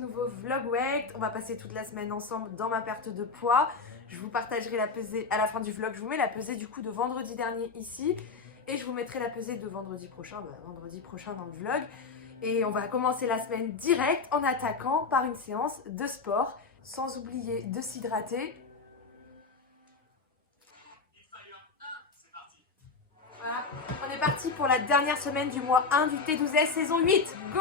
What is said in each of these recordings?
nouveau vlog weight. On va passer toute la semaine ensemble dans ma perte de poids. Je vous partagerai la pesée à la fin du vlog. Je vous mets la pesée du coup de vendredi dernier ici. Et je vous mettrai la pesée de vendredi prochain dans le vlog. Et on va commencer la semaine direct en attaquant par une séance de sport. Sans oublier de s'hydrater. Voilà. On est parti pour la dernière semaine du mois 1 du T12S saison 8. Go!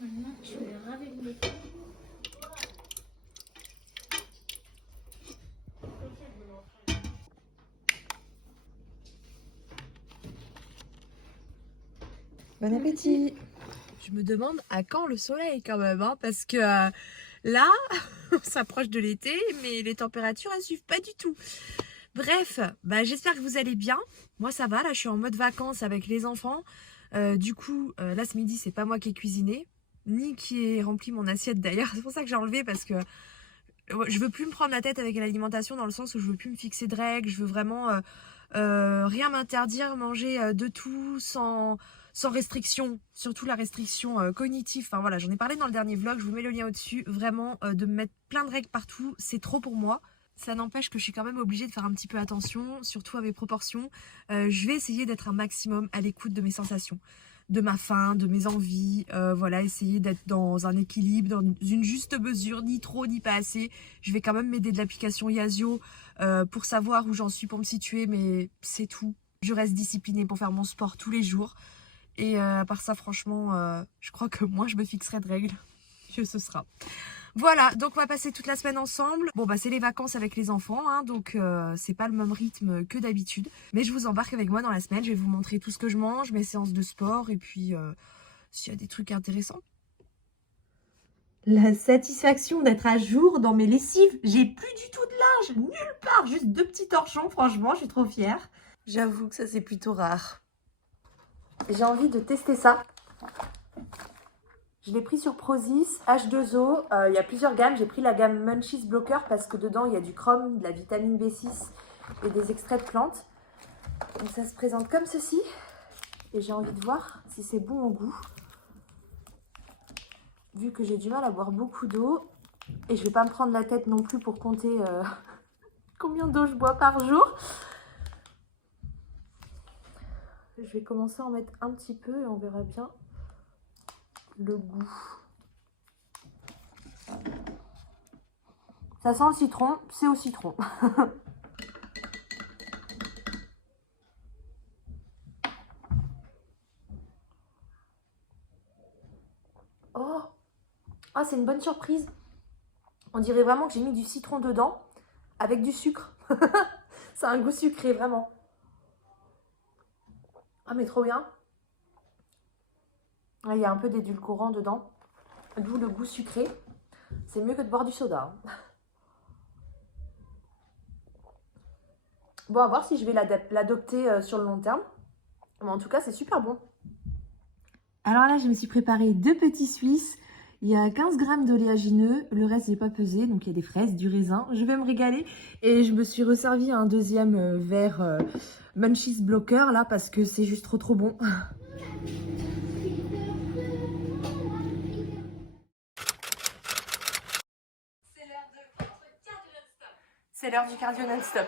Maintenant, je vais régler. Bon appétit. Je me demande à quand le soleil quand même, hein, parce que là, on s'approche de l'été, mais les températures elles suivent pas du tout. Bref, j'espère que vous allez bien. Moi ça va, là je suis en mode vacances avec les enfants. Du coup, là ce midi c'est pas moi qui ai cuisiné, ni qui ai rempli mon assiette d'ailleurs. C'est pour ça que j'ai enlevé, parce que je veux plus me prendre la tête avec l'alimentation, dans le sens où je veux plus me fixer de règles. Je veux vraiment rien m'interdire, manger de tout sans restriction, surtout la restriction cognitive. Enfin voilà, j'en ai parlé dans le dernier vlog, je vous mets le lien au-dessus. Vraiment, de me mettre plein de règles partout, c'est trop pour moi. Ça n'empêche que je suis quand même obligée de faire un petit peu attention, surtout à mes proportions. Je vais essayer d'être un maximum à l'écoute de mes sensations, de ma faim, de mes envies. Voilà, essayer d'être dans un équilibre, dans une juste mesure, ni trop ni pas assez. Je vais quand même m'aider de l'application Yazio pour savoir où j'en suis, pour me situer, mais c'est tout. Je reste disciplinée pour faire mon sport tous les jours. Et à part ça, franchement, je crois que moi, je me fixerai de règles. Que ce sera. Voilà, donc on va passer toute la semaine ensemble. Bon, c'est les vacances avec les enfants, hein, donc c'est pas le même rythme que d'habitude. Mais je vous embarque avec moi dans la semaine. Je vais vous montrer tout ce que je mange, mes séances de sport, et puis s'il y a des trucs intéressants. La satisfaction d'être à jour dans mes lessives. J'ai plus du tout de linge, nulle part. Juste 2 petits torchons, franchement, je suis trop fière. J'avoue que ça, c'est plutôt rare. J'ai envie de tester ça. Je l'ai pris sur Prozis, H2O. Il y a plusieurs gammes. J'ai pris la gamme Munchies Blocker parce que dedans, il y a du chrome, de la vitamine B6 et des extraits de plantes. Donc ça se présente comme ceci. Et j'ai envie de voir si c'est bon au goût. Vu que j'ai du mal à boire beaucoup d'eau. Et je ne vais pas me prendre la tête non plus pour compter combien d'eau je bois par jour. Je vais commencer à en mettre un petit peu et on verra bien le goût. Ça sent le citron, c'est au citron. Oh, ah, c'est une bonne surprise. On dirait vraiment que j'ai mis du citron dedans avec du sucre. Ça a un goût sucré, vraiment. Ah, mais trop bien. Ah, il y a un peu d'édulcorant dedans, d'où le goût sucré. C'est mieux que de boire du soda. Bon, à voir si je vais l'adopter sur le long terme. Mais en tout cas, c'est super bon. Alors là, je me suis préparé 2 petits Suisses. Il y a 15 grammes d'oléagineux, le reste, je n'ai pas pesé. Donc, il y a des fraises, du raisin. Je vais me régaler. Et je me suis resservi un deuxième verre Munchies Blocker, là, parce que c'est juste trop bon. C'est l'heure du cardio non-stop.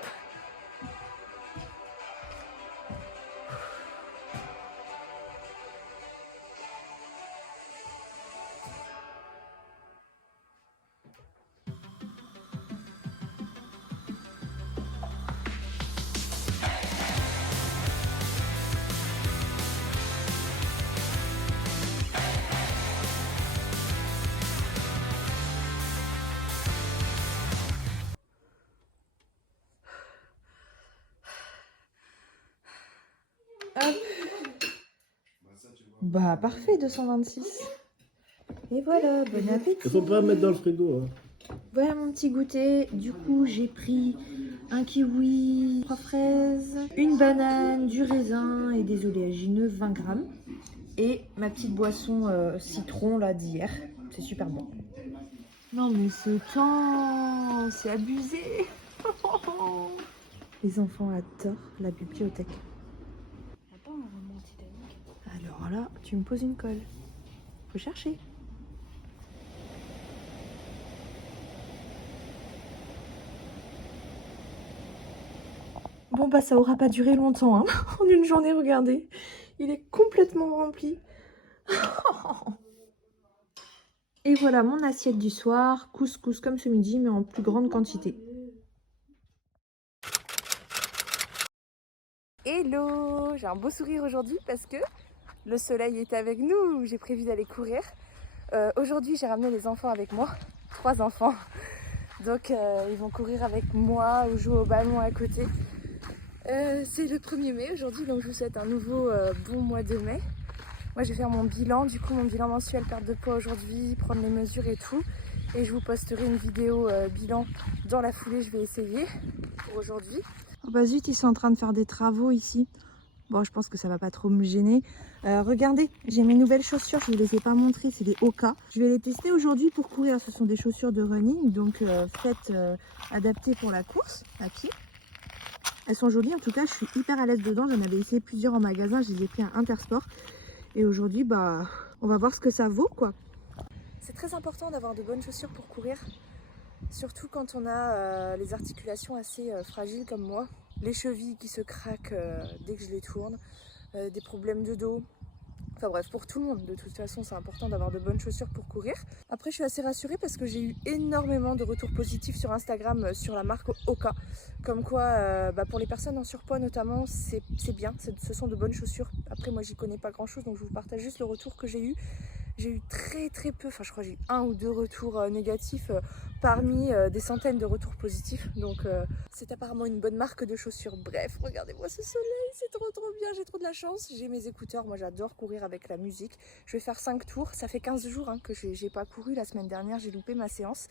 Bah parfait, 226. Et voilà, bon appétit. Il faut pas mettre dans le frigo. Hein. Voilà mon petit goûter. Du coup, j'ai pris un kiwi, 3 fraises, une banane, du raisin et des oléagineux, 20 grammes. Et ma petite boisson citron là d'hier. C'est super bon. Non mais ce temps, c'est abusé. Les enfants adorent la bibliothèque. Alors là, tu me poses une colle. Faut chercher. Bon bah ça aura pas duré longtemps hein. En une journée, regardez. Il est complètement rempli. Et voilà mon assiette du soir. Couscous comme ce midi mais en plus grande quantité. Hello! J'ai un beau sourire aujourd'hui parce que le soleil est avec nous. J'ai prévu d'aller courir. Aujourd'hui j'ai ramené les enfants avec moi. 3 enfants. Donc ils vont courir avec moi ou jouer au ballon à côté. C'est le 1er mai aujourd'hui, donc je vous souhaite un nouveau bon mois de mai. Moi je vais faire mon bilan, du coup mon bilan mensuel perte de poids aujourd'hui, prendre les mesures et tout. Et je vous posterai une vidéo bilan dans la foulée, je vais essayer pour aujourd'hui. Oh bah zut, ils sont en train de faire des travaux ici. Bon, je pense que ça va pas trop me gêner. Regardez, j'ai mes nouvelles chaussures, je ne vous les ai pas montrées, c'est des Oka. Je vais les tester aujourd'hui pour courir. Ce sont des chaussures de running, donc faites adaptées pour la course à pied. Elles sont jolies, en tout cas, je suis hyper à l'aise dedans. J'en avais essayé plusieurs en magasin, je les ai pris à Intersport. Et aujourd'hui, bah, on va voir ce que ça vaut, quoi. C'est très important d'avoir de bonnes chaussures pour courir. Surtout quand on a les articulations assez fragiles comme moi. Les chevilles qui se craquent dès que je les tourne. Des problèmes de dos. Enfin bref, pour tout le monde, de toute façon, c'est important d'avoir de bonnes chaussures pour courir. Après, je suis assez rassurée parce que j'ai eu énormément de retours positifs sur Instagram sur la marque Oka. Comme quoi, pour les personnes en surpoids notamment, c'est bien, ce sont de bonnes chaussures. Après, moi, j'y connais pas grand-chose, donc je vous partage juste le retour que j'ai eu. J'ai eu très peu, enfin je crois que j'ai eu 1 ou 2 retours négatifs parmi des centaines de retours positifs. Donc c'est apparemment une bonne marque de chaussures. Bref, regardez-moi ce soleil, c'est trop bien, j'ai trop de la chance. J'ai mes écouteurs, moi j'adore courir avec la musique. Je vais faire 5 tours, ça fait 15 jours que j'ai pas couru. La semaine dernière, j'ai loupé ma séance.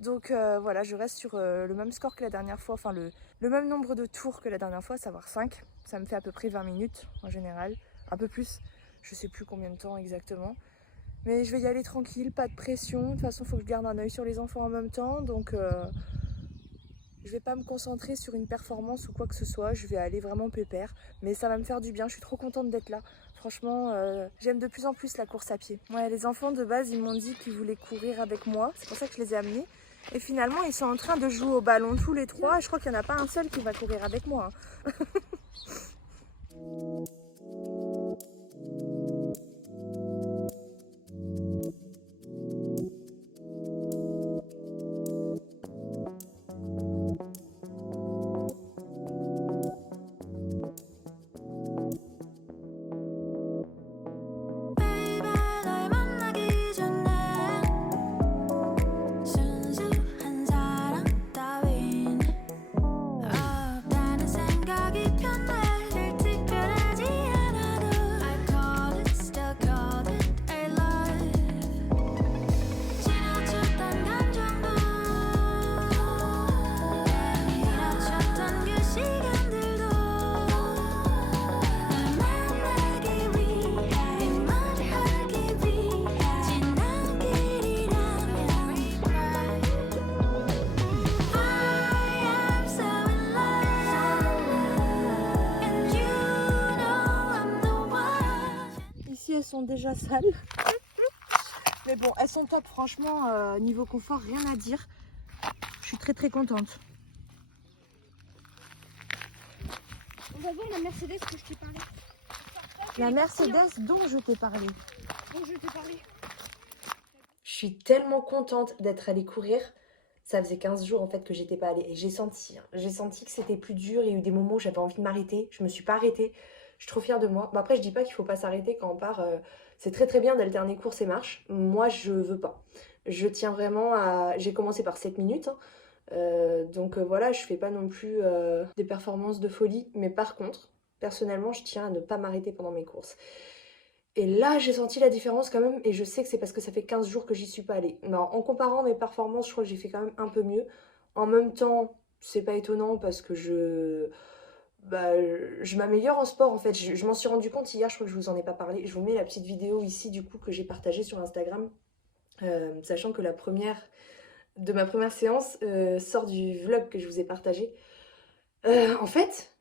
Donc voilà, je reste sur le même score que la dernière fois, enfin le même nombre de tours que la dernière fois, à savoir 5. Ça me fait à peu près 20 minutes en général, un peu plus. Je sais plus combien de temps exactement. Mais je vais y aller tranquille, pas de pression. De toute façon, il faut que je garde un œil sur les enfants en même temps. Donc, je vais pas me concentrer sur une performance ou quoi que ce soit. Je vais aller vraiment pépère. Mais ça va me faire du bien. Je suis trop contente d'être là. Franchement, j'aime de plus en plus la course à pied. Ouais, les enfants, de base, ils m'ont dit qu'ils voulaient courir avec moi. C'est pour ça que je les ai amenés. Et finalement, ils sont en train de jouer au ballon tous les 3. Et je crois qu'il n'y en a pas un seul qui va courir avec moi. Elles sont déjà sales. Mais bon, elles sont top, franchement, niveau confort, rien à dire. Je suis très contente. On va voir la Mercedes que je t'ai parlé. La Mercedes dont je t'ai parlé. Dont je t'ai parlé. Je suis tellement contente d'être allée courir. Ça faisait 15 jours en fait que j'étais pas allée. Et j'ai senti que c'était plus dur. Il y a eu des moments où j'avais envie de m'arrêter. Je me suis pas arrêtée. Je suis trop fière de moi. Bon, après, je dis pas qu'il faut pas s'arrêter quand on part. C'est très bien d'alterner course et marche. Moi, je veux pas. Je tiens vraiment à... J'ai commencé par 7 minutes. Donc voilà, je fais pas non plus des performances de folie. Mais par contre, personnellement, je tiens à ne pas m'arrêter pendant mes courses. Et là, j'ai senti la différence quand même, et je sais que c'est parce que ça fait 15 jours que j'y suis pas allée. Non, en comparant mes performances, je crois que j'ai fait quand même un peu mieux. En même temps, c'est pas étonnant parce que bah, je m'améliore en sport en fait. Je m'en suis rendu compte hier, je crois que je vous en ai pas parlé. Je vous mets la petite vidéo ici du coup que j'ai partagée sur Instagram. Sachant que ma première séance sort du vlog que je vous ai partagé. En fait,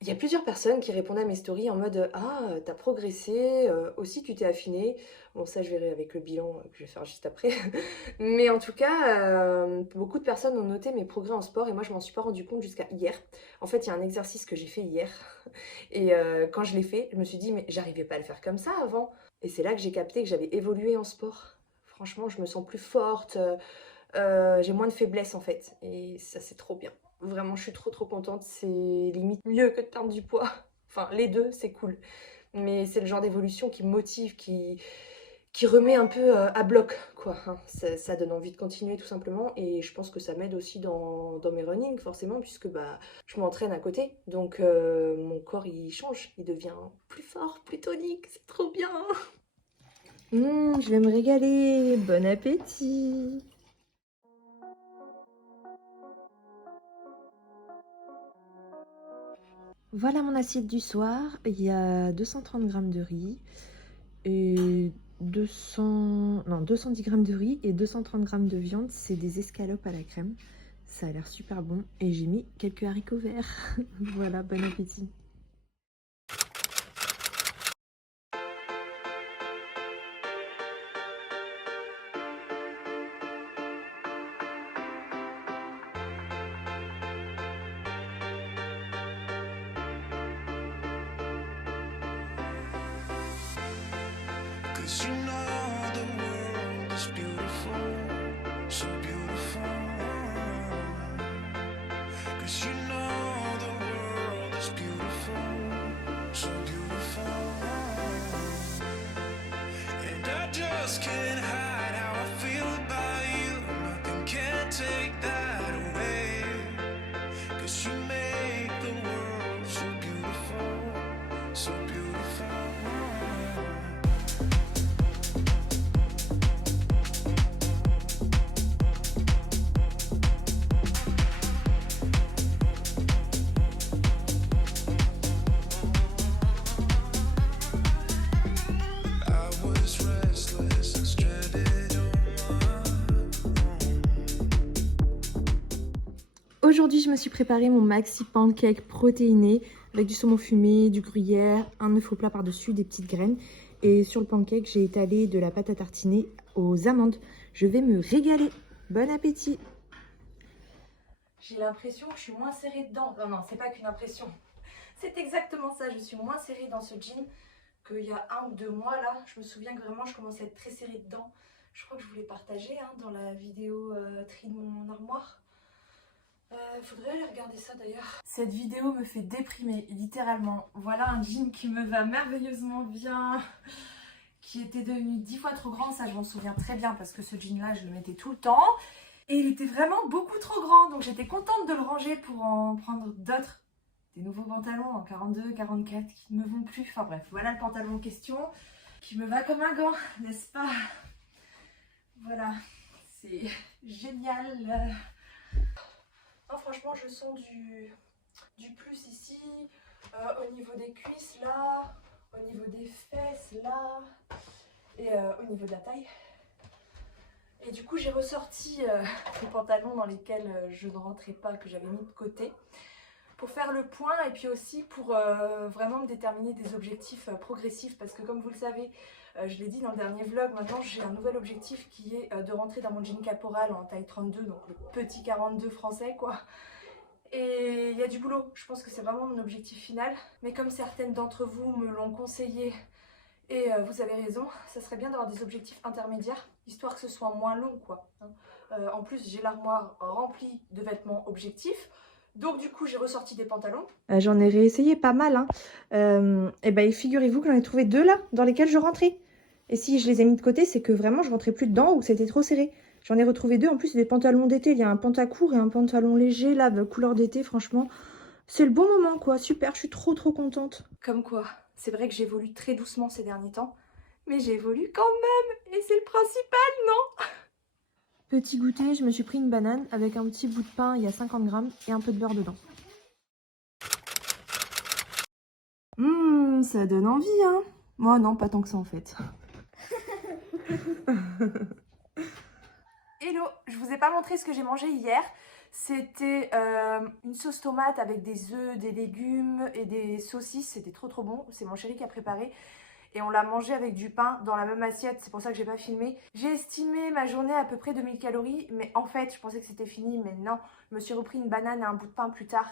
il y a plusieurs personnes qui répondaient à mes stories en mode ah, t'as progressé, aussi tu t'es affiné. Bon, ça je verrai avec le bilan que je vais faire juste après. Mais en tout cas, beaucoup de personnes ont noté mes progrès en sport et moi je m'en suis pas rendu compte jusqu'à hier. En fait, il y a un exercice que j'ai fait hier et quand je l'ai fait, je me suis dit mais j'arrivais pas à le faire comme ça avant. Et c'est là que j'ai capté que j'avais évolué en sport. Franchement, je me sens plus forte, j'ai moins de faiblesse en fait. Et ça, c'est trop bien. Vraiment, je suis trop contente. C'est limite mieux que de perdre du poids. Enfin, les deux, c'est cool. Mais c'est le genre d'évolution qui me motive, qui remet un peu à bloc, quoi. Hein. Ça donne envie de continuer tout simplement. Et je pense que ça m'aide aussi dans mes running, forcément, puisque bah, je m'entraîne à côté. Donc mon corps, il change. Il devient plus fort, plus tonique. C'est trop bien. Je vais me régaler. Bon appétit. Voilà mon assiette du soir. Il y a 230 grammes de riz et 210 grammes de riz et 230 grammes de viande. C'est des escalopes à la crème. Ça a l'air super bon. Et j'ai mis quelques haricots verts. Voilà, bon appétit. Cause you know the world is beautiful, so beautiful. Cause you know the world is beautiful, so beautiful. And I just can't hide how I feel about you. Nothing can take that away. Cause you make the world so beautiful, so beautiful. Aujourd'hui, je me suis préparé mon maxi pancake protéiné avec du saumon fumé, du gruyère, un œuf au plat par-dessus, des petites graines. Et sur le pancake, j'ai étalé de la pâte à tartiner aux amandes. Je vais me régaler. Bon appétit. J'ai l'impression que je suis moins serrée dedans. Non, c'est pas qu'une impression. C'est exactement ça. Je suis moins serrée dans ce jean qu'il y a 1 ou 2 mois là. Je me souviens que vraiment, je commençais à être très serrée dedans. Je crois que je voulais partager dans la vidéo tri de mon armoire. Faudrait aller regarder ça d'ailleurs. Cette vidéo me fait déprimer, littéralement. Voilà un jean qui me va merveilleusement bien, qui était devenu 10 fois trop grand, ça je m'en souviens très bien parce que ce jean là je le mettais tout le temps. Et il était vraiment beaucoup trop grand, donc j'étais contente de le ranger pour en prendre d'autres. Des nouveaux pantalons en 42, 44 qui ne me vont plus. Enfin bref, voilà le pantalon en question qui me va comme un gant, n'est-ce pas? Voilà, c'est génial. Non, franchement, je sens du plus ici, au niveau des cuisses là, au niveau des fesses là, et au niveau de la taille. Et du coup, j'ai ressorti les pantalons dans lesquels je ne rentrais pas, que j'avais mis de côté, pour faire le point et puis aussi pour vraiment me déterminer des objectifs progressifs. Parce que comme vous le savez, je l'ai dit dans le dernier vlog, maintenant j'ai un nouvel objectif qui est de rentrer dans mon jean caporal en taille 32, donc le petit 42 français quoi. Et il y a du boulot, je pense que c'est vraiment mon objectif final. Mais comme certaines d'entre vous me l'ont conseillé, et vous avez raison, ça serait bien d'avoir des objectifs intermédiaires, histoire que ce soit moins long quoi. En plus j'ai l'armoire remplie de vêtements objectifs. Donc du coup j'ai ressorti des pantalons. J'en ai réessayé pas mal. Et ben figurez-vous que j'en ai trouvé 2 là, dans lesquels je rentrais. Et si je les ai mis de côté, c'est que vraiment je rentrais plus dedans ou que c'était trop serré. J'en ai retrouvé 2, en plus c'est des pantalons d'été. Il y a un pantacourt et un pantalon léger là, de couleur d'été, franchement. C'est le bon moment quoi, super, je suis trop contente. Comme quoi, c'est vrai que j'évolue très doucement ces derniers temps. Mais j'évolue quand même, et c'est le principal, non? Petit goûter, je me suis pris une banane avec un petit bout de pain, il y a 50 grammes, et un peu de beurre dedans. Ça donne envie, hein. Moi, non, pas tant que ça en fait. Hello, je vous ai pas montré ce que j'ai mangé hier. C'était une sauce tomate avec des œufs, des légumes et des saucisses. C'était trop bon. C'est mon chéri qui a préparé. Et on l'a mangé avec du pain dans la même assiette. C'est pour ça que j'ai pas filmé. J'ai estimé ma journée à peu près 2000 calories. Mais en fait, je pensais que c'était fini. Mais non, je me suis repris une banane et un bout de pain plus tard.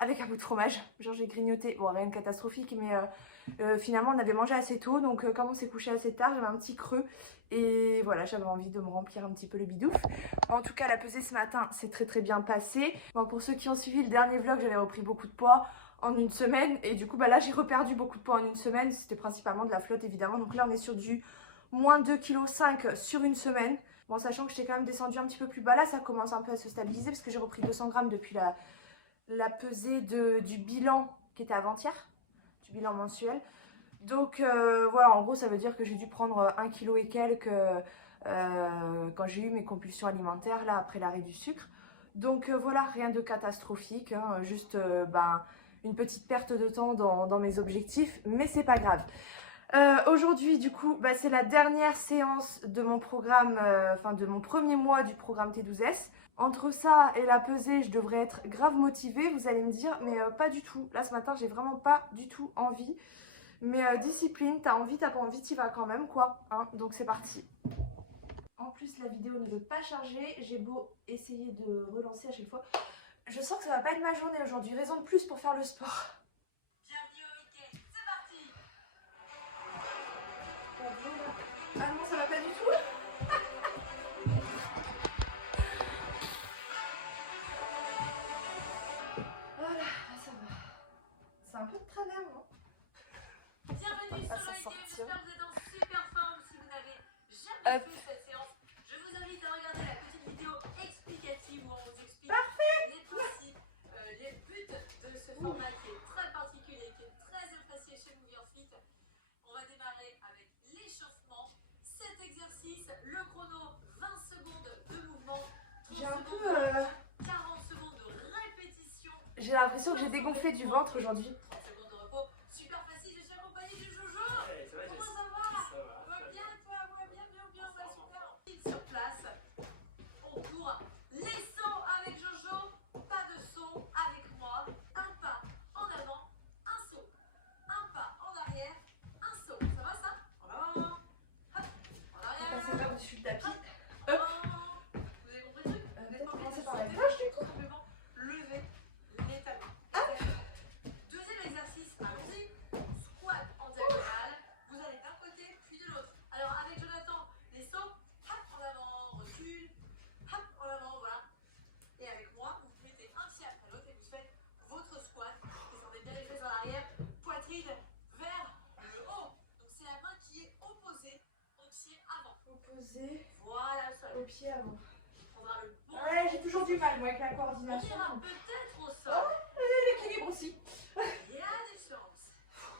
Avec un bout de fromage. Genre j'ai grignoté. Bon, rien de catastrophique. Mais finalement, on avait mangé assez tôt. Donc comme on s'est couché assez tard, j'avais un petit creux. Et voilà, j'avais envie de me remplir un petit peu le bidouf. En tout cas, la pesée ce matin s'est très bien passée. Bon, pour ceux qui ont suivi le dernier vlog, j'avais repris beaucoup de poids en une semaine. Et du coup, là, j'ai reperdu beaucoup de poids en une semaine. C'était principalement de la flotte, évidemment. Donc là, on est sur du moins 2,5 kg sur une semaine. Bon, sachant que j'étais quand même descendue un petit peu plus bas. Là, ça commence un peu à se stabiliser parce que j'ai repris 200 grammes depuis la pesée du bilan qui était avant-hier. Du bilan mensuel. Donc voilà, en gros ça veut dire que j'ai dû prendre 1 kg et quelques quand j'ai eu mes compulsions alimentaires là après l'arrêt du sucre. Donc voilà, rien de catastrophique, hein, juste une petite perte de temps dans mes objectifs, mais c'est pas grave. Aujourd'hui du coup c'est la dernière séance de mon programme, de mon premier mois du programme T12S. Entre ça et la pesée, je devrais être grave motivée, vous allez me dire, mais pas du tout. Là ce matin j'ai vraiment pas du tout envie. Mais discipline, t'as envie, t'as pas envie, t'y vas quand même quoi, hein, donc c'est parti. En plus la vidéo ne veut pas charger, j'ai beau essayer de relancer à chaque fois. Je sens que ça va pas être ma journée aujourd'hui, raison de plus pour faire le sport. Bienvenue au week-end, c'est parti. Ah non, ça va pas du tout. Voilà, ça va. C'est un peu de travers, non? Bienvenue sur le week-end, j'espère que vous êtes en super forme. Si vous n'avez jamais fait cette séance, je vous invite à regarder la petite vidéo explicative où on vous explique les principes, les buts de ce format qui est très particulier, qui est très apprécié chez Move Your Fit. On va démarrer avec l'échauffement. 7 exercices, le chrono 20 secondes de mouvement, 40 secondes de répétition. J'ai l'impression que j'ai dégonflé du ventre aujourd'hui. Voilà, au pied avant. on prendra le bon. Ouais, j'ai toujours du mal moi avec la On coordination. ira peut-être au sol. Oh, l'équilibre aussi. Il y a des chances.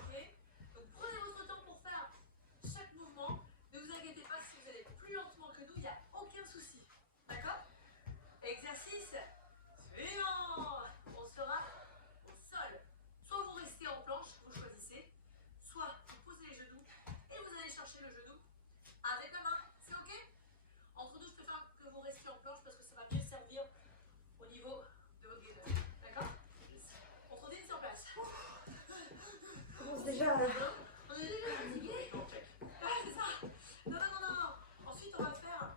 Okay. Donc prenez votre temps pour faire chaque mouvement. Ne vous inquiétez pas si vous allez plus lentement que nous, il n'y a aucun souci. D'accord? Exercice suivant. On sera au sol. Soit vous restez en planche, vous choisissez. Soit vous posez les genoux et vous allez chercher le genou avec la main. C'est ok? Entre nous, je préfère que vous restiez en planche parce que ça va mieux servir au niveau de votre gainer. D'accord? On continue sur place. On commence déjà. On est déjà fatigué? Ah, c'est ça. Non. Ensuite, on va faire.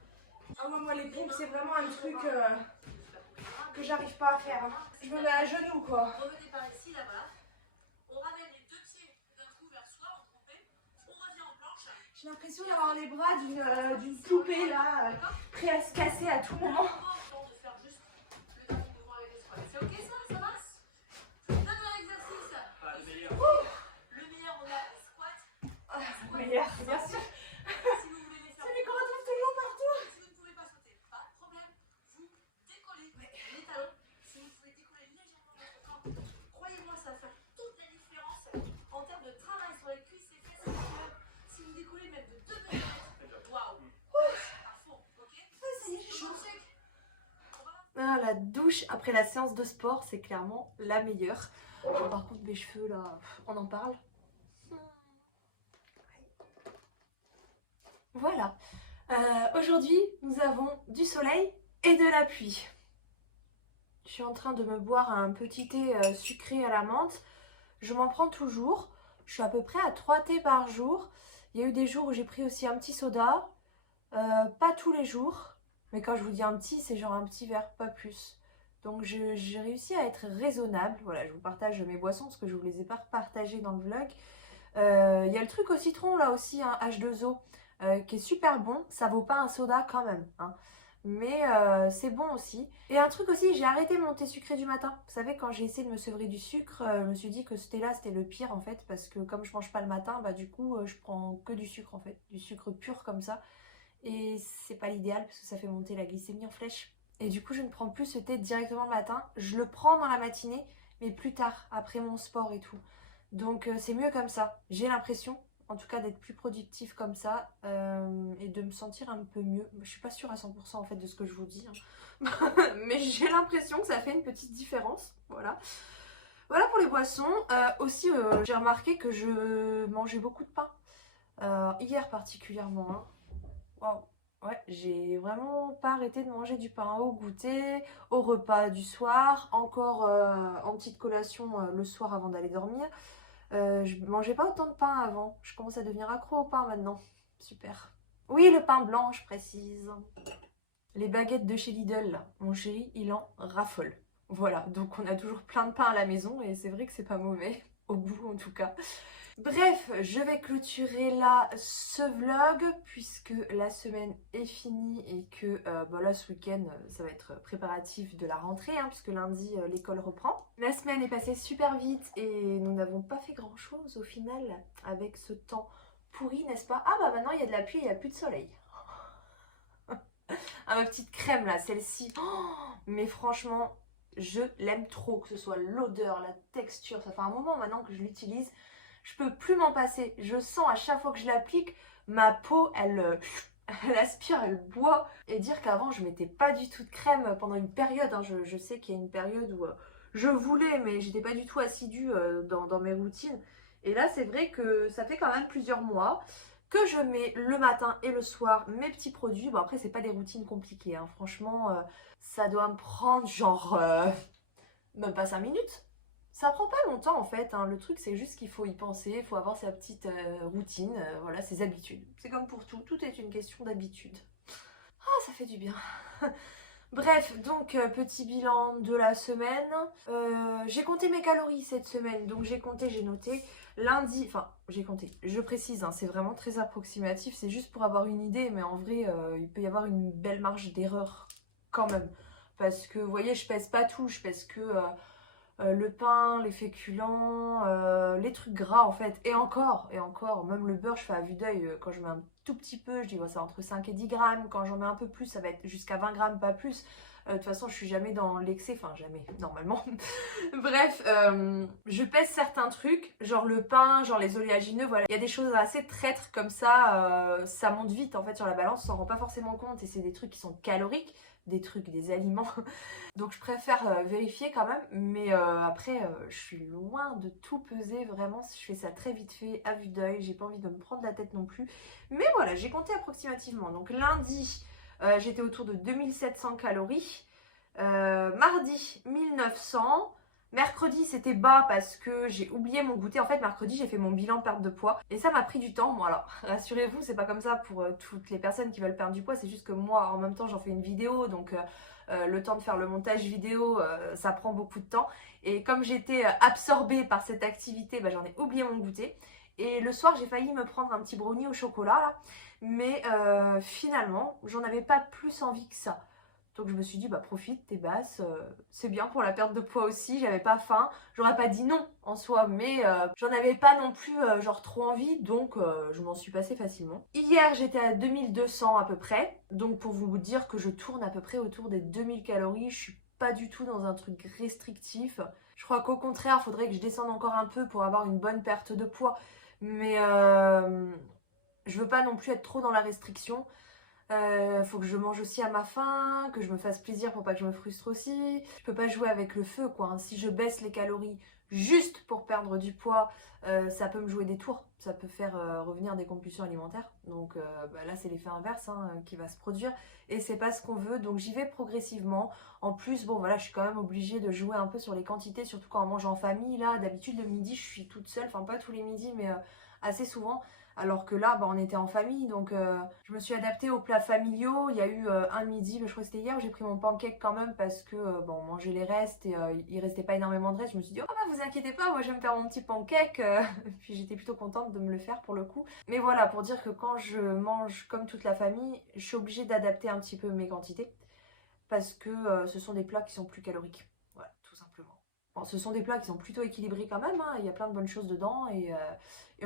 Ah, moi les pompes, c'est vraiment un truc que j'arrive pas à faire. Je me mets à genoux quoi. Revenez par ici, là, voilà. On ramène les deux pieds d'un coup vers soi, on trompait. On revient en planche. J'ai l'impression d'avoir les bras d'une poupée là, prêt à se casser à tout moment. On de faire juste le dernier mouvement avec les squats. C'est ok ça? Ça passe? Dernier exercice. Le meilleur, on a les squats. Meilleur, bien sûr. Si vous voulez les faire. C'est les qu'on retrouve toujours partout. Si vous ne pouvez pas sauter, pas de problème. Vous décollez les talons. Si vous pouvez décoller légèrement votre corps, croyez-moi, ça va faire toute la différence en termes de travail sur les cuisses et fesses. Si vous décollez même de la douche après la séance de sport, c'est clairement la meilleure. Bon, par contre, mes cheveux là, on en parle. Voilà. Aujourd'hui, nous avons du soleil et de la pluie. Je suis en train de me boire un petit thé sucré à la menthe. Je m'en prends toujours. Je suis à peu près à 3 thés par jour. Il y a eu des jours où j'ai pris aussi un petit soda. Pas tous les jours. Mais quand je vous dis un petit, c'est genre un petit verre, pas plus. Donc j'ai réussi à être raisonnable. Voilà, je vous partage mes boissons parce que je ne vous les ai pas partagées dans le vlog. Il y a le truc au citron là aussi, un H2O, qui est super bon. Ça vaut pas un soda quand même, hein. Mais c'est bon aussi. Et un truc aussi, j'ai arrêté mon thé sucré du matin. Vous savez, quand j'ai essayé de me sevrer du sucre, je me suis dit que ce thé-là, c'était le pire en fait. Parce que comme je mange pas le matin, bah du coup, je prends que du sucre en fait. Du sucre pur comme ça. Et c'est pas l'idéal parce que ça fait monter la glycémie en flèche. Et du coup, je ne prends plus ce thé directement le matin. Je le prends dans la matinée, mais plus tard, après mon sport et tout. Donc c'est mieux comme ça. J'ai l'impression, en tout cas, d'être plus productive comme ça et de me sentir un peu mieux. Je suis pas sûre à 100% en fait de ce que je vous dis, hein. Mais j'ai l'impression que ça fait une petite différence. Voilà. Voilà pour les boissons. Aussi, j'ai remarqué que je mangeais beaucoup de pain. Hier particulièrement, hein. Waouh. Ouais, j'ai vraiment pas arrêté de manger du pain au goûter, au repas du soir, encore en petite collation le soir avant d'aller dormir. Je mangeais pas autant de pain avant. Je commence à devenir accro au pain maintenant. Super. Oui, le pain blanc, je précise. Les baguettes de chez Lidl, là. Mon chéri, il en raffole. Voilà, donc on a toujours plein de pain à la maison et c'est vrai que c'est pas mauvais, au goût en tout cas. Bref, je vais clôturer là ce vlog puisque la semaine est finie et que là ce week-end ça va être préparatif de la rentrée hein, puisque lundi l'école reprend. La semaine est passée super vite et nous n'avons pas fait grand chose au final avec ce temps pourri, n'est-ce pas? Ah bah maintenant il y a de la pluie et il n'y a plus de soleil. Ah, ma petite crème là, celle-ci, mais franchement je l'aime trop, que ce soit l'odeur, la texture, ça fait un moment maintenant que je l'utilise. Je peux plus m'en passer. Je sens à chaque fois que je l'applique, ma peau, elle aspire, elle boit. Et dire qu'avant, je mettais pas du tout de crème pendant une période. Hein. Je sais qu'il y a une période où je voulais, mais j'étais pas du tout assidue dans mes routines. Et là, c'est vrai que ça fait quand même plusieurs mois que je mets le matin et le soir mes petits produits. Bon, après, c'est pas des routines compliquées. Hein. Franchement, ça doit me prendre genre même pas 5 minutes. Ça prend pas longtemps en fait, hein. Le truc c'est juste qu'il faut y penser, il faut avoir sa petite routine, voilà, ses habitudes. C'est comme pour tout, tout est une question d'habitude. Ah, ça fait du bien. Bref, donc petit bilan de la semaine. J'ai compté mes calories cette semaine, donc j'ai compté, j'ai noté. Lundi, enfin j'ai compté, je précise, hein, c'est vraiment très approximatif, c'est juste pour avoir une idée, mais en vrai il peut y avoir une belle marge d'erreur quand même. Parce que vous voyez, je pèse pas tout, je pèse que... le pain, les féculents, les trucs gras en fait, et encore, même le beurre je fais à vue d'œil, quand je mets un tout petit peu, je dis ouais, c'est entre 5 et 10 grammes, quand j'en mets un peu plus ça va être jusqu'à 20 grammes, pas plus. De toute façon je suis jamais dans l'excès, enfin jamais, normalement. Bref, je pèse certains trucs, genre le pain, genre les oléagineux, voilà. Il y a des choses assez traîtres comme ça monte vite en fait sur la balance, on s'en rend pas forcément compte et c'est des trucs qui sont caloriques. Des aliments, donc je préfère vérifier quand même, mais après je suis loin de tout peser, vraiment je fais ça très vite fait, à vue d'œil, j'ai pas envie de me prendre la tête non plus, mais voilà, j'ai compté approximativement. Donc lundi j'étais autour de 2700 calories, mardi 1900, mercredi c'était bas parce que j'ai oublié mon goûter. En fait mercredi j'ai fait mon bilan perte de poids et ça m'a pris du temps. Bon alors rassurez-vous, c'est pas comme ça pour toutes les personnes qui veulent perdre du poids, c'est juste que moi en même temps j'en fais une vidéo, donc le temps de faire le montage vidéo ça prend beaucoup de temps. Et comme j'étais absorbée par cette activité, bah, j'en ai oublié mon goûter. Et le soir j'ai failli me prendre un petit brownie au chocolat là, mais finalement j'en avais pas plus envie que ça. Donc je me suis dit, bah profite, t'es basse, c'est bien pour la perte de poids aussi, j'avais pas faim, j'aurais pas dit non en soi, mais j'en avais pas non plus genre trop envie, donc je m'en suis passée facilement. Hier j'étais à 2200 à peu près, donc pour vous dire que je tourne à peu près autour des 2000 calories, je suis pas du tout dans un truc restrictif. Je crois qu'au contraire, il faudrait que je descende encore un peu pour avoir une bonne perte de poids, mais je veux pas non plus être trop dans la restriction. Faut que je mange aussi à ma faim, que je me fasse plaisir pour pas que je me frustre aussi. Je peux pas jouer avec le feu quoi, hein. Si je baisse les calories juste pour perdre du poids, ça peut me jouer des tours. Ça peut faire revenir des compulsions alimentaires. Donc là c'est l'effet inverse hein, qui va se produire. Et c'est pas ce qu'on veut, donc j'y vais progressivement. En plus, bon voilà, je suis quand même obligée de jouer un peu sur les quantités, surtout quand on mange en famille. Là, d'habitude le midi, je suis toute seule, enfin pas tous les midis, mais assez souvent. Alors que là, bah, on était en famille, donc je me suis adaptée aux plats familiaux. Il y a eu un midi, je crois que c'était hier, où j'ai pris mon pancake quand même parce que bon, on mangeait les restes et il restait pas énormément de restes. Je me suis dit, oh bah vous inquiétez pas, moi je vais me faire mon petit pancake. Puis j'étais plutôt contente de me le faire pour le coup. Mais voilà, pour dire que quand je mange comme toute la famille, je suis obligée d'adapter un petit peu mes quantités parce que ce sont des plats qui sont plus caloriques. Voilà, tout simplement. Bon, ce sont des plats qui sont plutôt équilibrés quand même, hein. Il y a plein de bonnes choses dedans et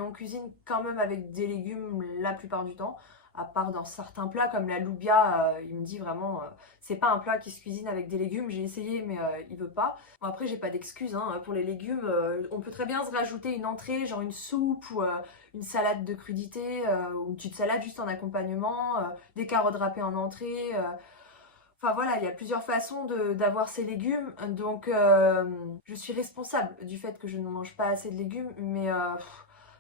on cuisine quand même avec des légumes la plupart du temps, à part dans certains plats comme la loubia, il me dit vraiment c'est pas un plat qui se cuisine avec des légumes, j'ai essayé mais il veut pas. Bon, après j'ai pas d'excuses hein, pour les légumes, on peut très bien se rajouter une entrée, genre une soupe ou une salade de crudité, ou une petite salade juste en accompagnement, des carottes râpées en entrée. Enfin voilà, il y a plusieurs façons d'avoir ces légumes, donc je suis responsable du fait que je ne mange pas assez de légumes, mais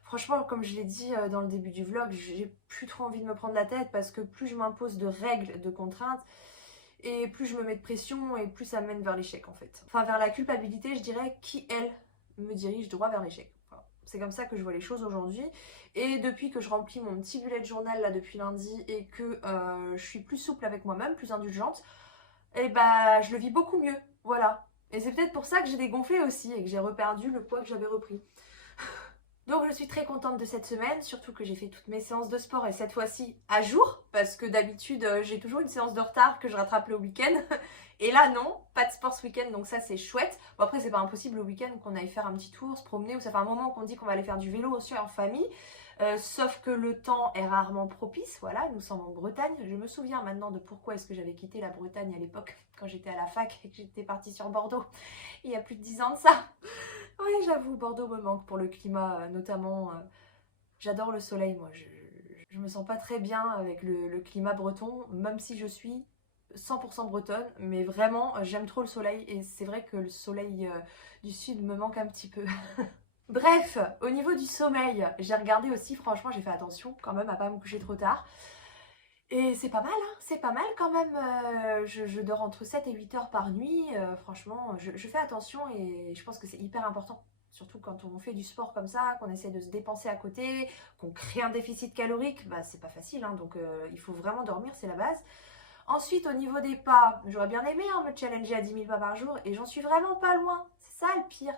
franchement, comme je l'ai dit dans le début du vlog, j'ai plus trop envie de me prendre la tête parce que plus je m'impose de règles, de contraintes, et plus je me mets de pression et plus ça mène vers l'échec en fait. Enfin vers la culpabilité, je dirais, qui elle me dirige droit vers l'échec. Voilà. C'est comme ça que je vois les choses aujourd'hui. Et depuis que je remplis mon petit bullet journal là depuis lundi et que je suis plus souple avec moi-même, plus indulgente, et bah je le vis beaucoup mieux. Voilà. Et c'est peut-être pour ça que j'ai dégonflé aussi et que j'ai reperdu le poids que j'avais repris. Donc je suis très contente de cette semaine, surtout que j'ai fait toutes mes séances de sport et cette fois-ci à jour, parce que d'habitude j'ai toujours une séance de retard que je rattrape le week-end. Et là non, pas de sport ce week-end, donc ça c'est chouette. Bon après c'est pas impossible le week-end qu'on aille faire un petit tour, se promener, ou ça fait un moment qu'on dit qu'on va aller faire du vélo aussi en famille. Sauf que le temps est rarement propice, voilà, nous sommes en Bretagne. Je me souviens maintenant de pourquoi est-ce que j'avais quitté la Bretagne à l'époque, quand j'étais à la fac et que j'étais partie sur Bordeaux, il y a plus de 10 ans de ça. Oui, j'avoue, Bordeaux me manque pour le climat, notamment. J'adore le soleil, moi. Je me sens pas très bien avec le climat breton, même si je suis 100% bretonne. Mais vraiment, j'aime trop le soleil. Et c'est vrai que le soleil du sud me manque un petit peu. Bref, au niveau du sommeil, j'ai regardé aussi, franchement, j'ai fait attention quand même à pas me coucher trop tard. Et c'est pas mal, hein, c'est pas mal quand même. Je dors entre 7 et 8 heures par nuit. Franchement, je fais attention et je pense que c'est hyper important. Surtout quand on fait du sport comme ça, qu'on essaie de se dépenser à côté, qu'on crée un déficit calorique, bah c'est pas facile, hein, donc il faut vraiment dormir, c'est la base. Ensuite, au niveau des pas, j'aurais bien aimé hein, me challenger à 10 000 pas par jour et j'en suis vraiment pas loin. C'est ça le pire.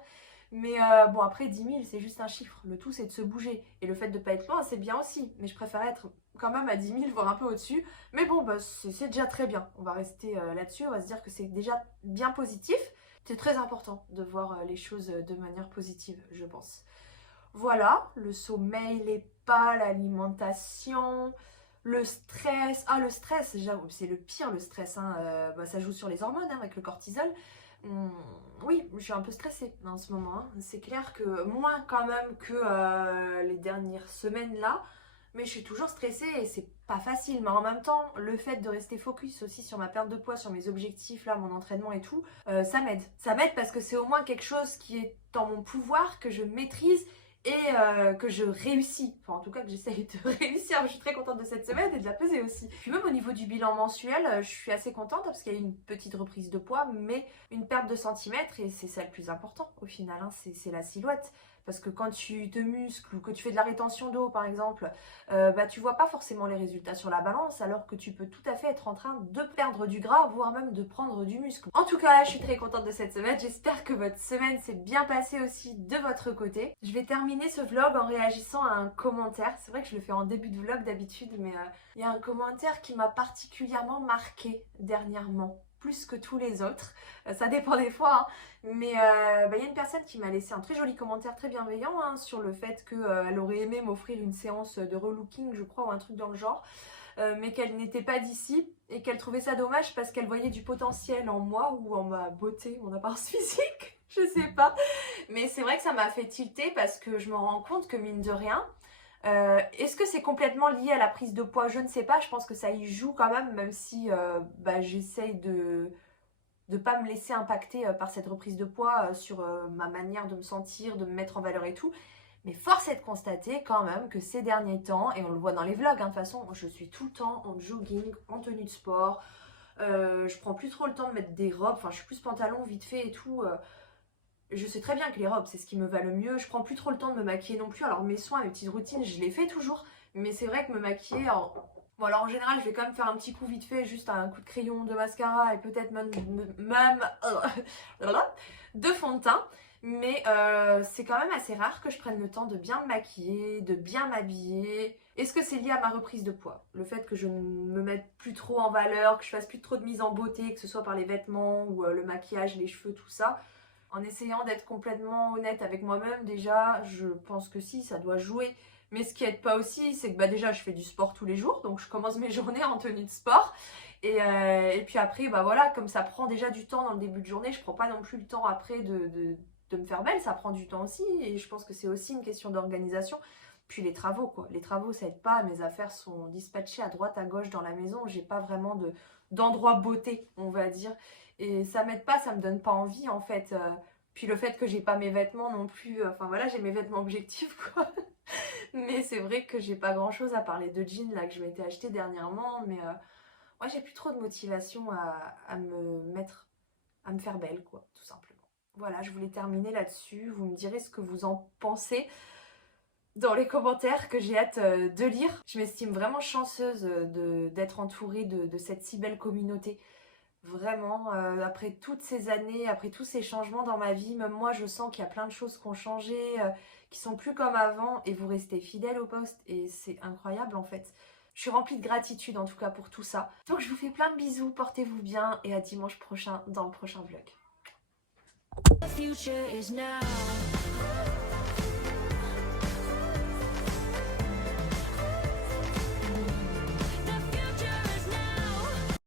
Mais bon, après 10 000, c'est juste un chiffre. Le tout, c'est de se bouger. Et le fait de ne pas être loin, c'est bien aussi. Mais je préfère être quand même à 10 000, voire un peu au-dessus. Mais bon, bah, c'est déjà très bien. On va rester là-dessus. On va se dire que c'est déjà bien positif. C'est très important de voir les choses de manière positive, je pense. Voilà, le sommeil, les pas, l'alimentation, le stress. Ah, le stress, j'avoue, c'est le pire, le stress. Hein. Bah, ça joue sur les hormones hein, avec le cortisol. Oui, je suis un peu stressée en ce moment. Hein. C'est clair que moins quand même que les dernières semaines là. Mais je suis toujours stressée et c'est pas facile. Mais en même temps, le fait de rester focus aussi sur ma perte de poids, sur mes objectifs, là, mon entraînement et tout, ça m'aide. Ça m'aide parce que c'est au moins quelque chose qui est en mon pouvoir, que je maîtrise et que je réussis. Enfin, en tout cas, que j'essaye de réussir. Je suis très contente de cette semaine et de la peser aussi. Puis même au niveau du bilan mensuel, je suis assez contente parce qu'il y a eu une petite reprise de poids, mais une perte de centimètres et c'est ça le plus important au final, hein, c'est la silhouette. Parce que quand tu te muscles ou que tu fais de la rétention d'eau par exemple, bah, tu vois pas forcément les résultats sur la balance alors que tu peux tout à fait être en train de perdre du gras, voire même de prendre du muscle. En tout cas, je suis très contente de cette semaine. J'espère que votre semaine s'est bien passée aussi de votre côté. Je vais terminer ce vlog en réagissant à un commentaire. C'est vrai que je le fais en début de vlog d'habitude, mais il y a un commentaire qui m'a particulièrement marqué dernièrement. Plus que tous les autres, ça dépend des fois, hein. Mais y a une personne qui m'a laissé un très joli commentaire très bienveillant hein, sur le fait qu'elle aurait aimé m'offrir une séance de relooking, je crois, ou un truc dans le genre, mais qu'elle n'était pas d'ici et qu'elle trouvait ça dommage parce qu'elle voyait du potentiel en moi ou en ma beauté, mon apparence physique, je sais pas. Mais c'est vrai que ça m'a fait tilter parce que je me rends compte que mine de rien, Est-ce que c'est complètement lié à la prise de poids? Je ne sais pas, je pense que ça y joue quand même si j'essaye de pas me laisser impacter par cette reprise de poids sur ma manière de me sentir, de me mettre en valeur et tout. Mais force est de constater quand même que ces derniers temps, et on le voit dans les vlogs, de toute façon, je suis tout le temps en jogging, en tenue de sport. Je prends plus trop le temps de mettre des robes, enfin je suis plus pantalon vite fait et tout. Je sais très bien que les robes c'est ce qui me va le mieux. Je prends plus trop le temps de me maquiller non plus. Alors mes soins, mes petites routines, je les fais toujours. Mais c'est vrai que me maquiller, bon alors en général je vais quand même faire un petit coup vite fait, juste un coup de crayon, de mascara et peut-être même de fond de teint. Mais c'est quand même assez rare que je prenne le temps de bien me maquiller, de bien m'habiller. Est-ce que c'est lié à ma reprise de poids? Le fait que je ne me mette plus trop en valeur, que je fasse plus trop de mise en beauté, que ce soit par les vêtements ou le maquillage, les cheveux, tout ça. En essayant d'être complètement honnête avec moi-même, déjà, je pense que si, ça doit jouer. Mais ce qui aide pas aussi, c'est que déjà, je fais du sport tous les jours, donc je commence mes journées en tenue de sport. Et puis après, voilà, comme ça prend déjà du temps dans le début de journée, je prends pas non plus le temps après de me faire belle, ça prend du temps aussi. Et je pense que c'est aussi une question d'organisation. Puis les travaux, quoi. Les travaux, ça aide pas. Mes affaires sont dispatchées à droite, à gauche dans la maison. J'ai pas vraiment d'endroit beauté, on va dire. Et ça m'aide pas, ça me donne pas envie, en fait. Puis le fait que j'ai pas mes vêtements non plus. Enfin voilà, j'ai mes vêtements objectifs, quoi. Mais c'est vrai que j'ai pas grand chose à parler de jeans là que je m'étais acheté dernièrement. Mais ouais, j'ai plus trop de motivation à me faire belle, quoi, tout simplement. Voilà, je voulais terminer là-dessus. Vous me direz ce que vous en pensez dans les commentaires, que j'ai hâte de lire. Je m'estime vraiment chanceuse d'être entourée de cette si belle communauté. Vraiment, après toutes ces années, après tous ces changements dans ma vie, même moi je sens qu'il y a plein de choses qui ont changé, qui sont plus comme avant, et vous restez fidèles au poste, et c'est incroyable en fait. Je suis remplie de gratitude en tout cas pour tout ça. Donc je vous fais plein de bisous, portez-vous bien, et à dimanche prochain dans le prochain vlog. The future is now.